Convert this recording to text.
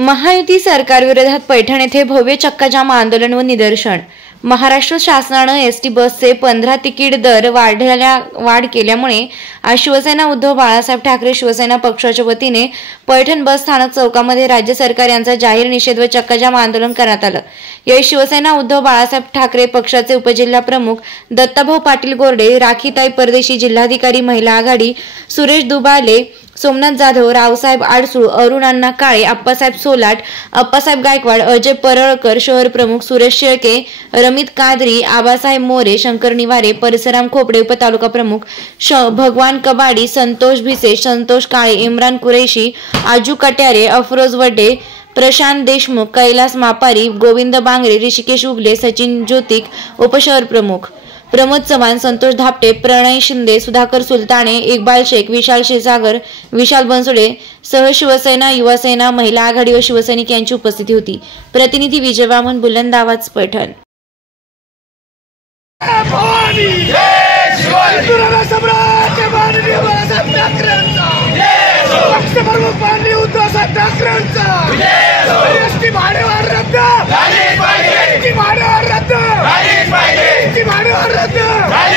महायुती सरकारविरोधात पैठण येथे भव्य चक्काजाम आंदोलन व निदर्शन। महाराष्ट्र शासनानं एसटी बसचे 15 तिकीट दर वाढ केल्यामुळे आज शिवसेना उद्धव बाळासाहेब ठाकरे शिवसेना पक्षाच्या वतीने पैठण बस स्थानक चौकामध्ये राज्य सरकार यांचा जाहीर निषेध व चक्काजाम आंदोलन करण्यात आलं। यावेळी शिवसेना उद्धव बाळासाहेब ठाकरे पक्षाचे उपजिल्हा प्रमुख दत्ताभाऊ पाटील गोरडे, राखीताई परदेशी, जिल्हाधिकारी महिला आघाडी सुरेश दुबाले, सोमनाथ जाधव, रावसाहेब आडसूळ, अरुण अण्णा काळे, अप्पासाहेब सोलाट, अप्पासाहेब गायकवाड, अजय परळकर, शहर प्रमुख सुरेश शेळके, रमित कादरी, आबासाहेब मोरे, शंकर निवारे, परसराम खोपडे, उपतालुका प्रमुख भगवान कबाडी, संतोष भिसे, संतोष काळे, इम्रान कुरेशी, आजू कट्यारे, अफरोज वड्डे, प्रशांत देशमुख, कैलास मापारी, गोविंद बांगरे, ऋषिकेश उगले, सचिन ज्योतिक, उपशहर प्रमुख प्रमोद चव्हाण, संतोष धापटे, प्रणय शिंदे, सुधाकर सुलताने, इकबाल शेख, विशाल क्षीरसागर, विशाल बनसोडे सह शिवसेना, युवासेना, महिला आघाडी व शिवसैनिक यांची उपस्थिती होती। प्रतिनिधी विजय वामन, बुलंद आवाज, पैठण। भाडे